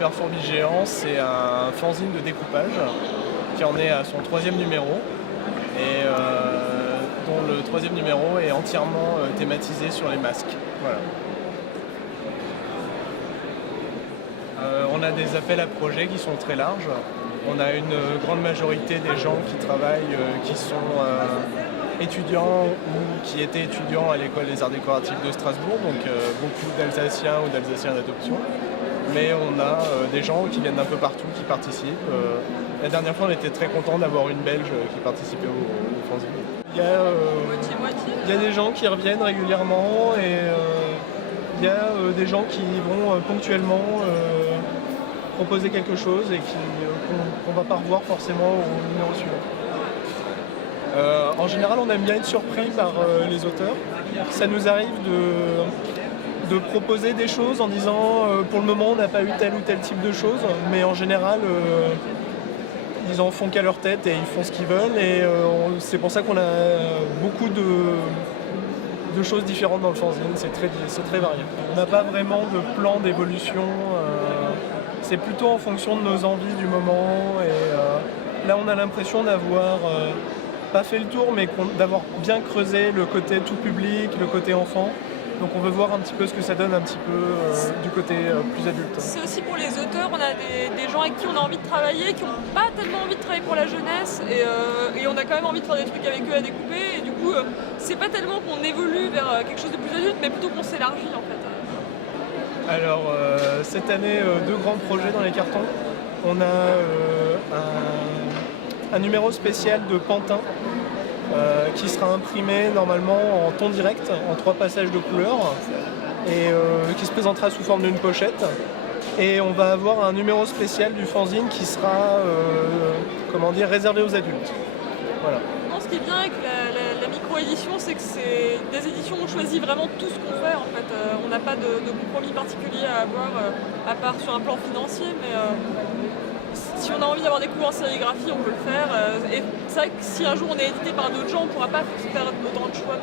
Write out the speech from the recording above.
Super Fourbi Géant, c'est un fanzine de découpage qui en est à son 3e numéro et dont le 3e numéro est entièrement thématisé sur les masques. Voilà. On a des appels à projets qui sont très larges. On a une grande majorité des gens qui travaillent, qui sont étudiants ou qui étaient étudiants à l'école des arts décoratifs de Strasbourg, donc beaucoup d'Alsaciens ou d'Alsaciens d'adoption. Mais on a des gens qui viennent d'un peu partout, qui participent. La dernière fois, on était très contents d'avoir une Belge qui participait au fanzine. Il y a des gens qui reviennent régulièrement et il y a des gens qui vont ponctuellement proposer quelque chose et qu'on ne va pas revoir forcément au numéro suivant. En général, on aime bien être surpris par les auteurs. Ça nous arrive de proposer des choses en disant pour le moment on n'a pas eu tel ou tel type de choses, mais en général ils en font qu'à leur tête et ils font ce qu'ils veulent et c'est pour ça qu'on a beaucoup de choses différentes dans le fanzine, c'est très varié. On n'a pas vraiment de plan d'évolution, c'est plutôt en fonction de nos envies du moment et là on a l'impression d'avoir pas fait le tour mais d'avoir bien creusé le côté tout public, le côté enfant. Donc on veut voir un petit peu ce que ça donne un petit peu du côté plus adulte. C'est aussi pour les auteurs, on a des gens avec qui on a envie de travailler, qui n'ont pas tellement envie de travailler pour la jeunesse et on a quand même envie de faire des trucs avec eux à découper et du coup c'est pas tellement qu'on évolue vers quelque chose de plus adulte mais plutôt qu'on s'élargit en fait. Alors cette année, 2 grands projets dans les cartons. On a un numéro spécial de Pantin qui sera imprimé normalement en ton direct, en 3 passages de couleurs, et qui se présentera sous forme d'une pochette. Et on va avoir un numéro spécial du fanzine qui sera réservé aux adultes. Voilà. Ce qui est bien avec la micro-édition, c'est que c'est des éditions où on choisit vraiment tout ce qu'on fait en fait. On n'a pas de compromis particulier à avoir, à part sur un plan financier, mais si on a envie d'avoir des cours en sérigraphie, on peut le faire. Et c'est vrai que si un jour on est édité par d'autres gens, on ne pourra pas faire autant de choix.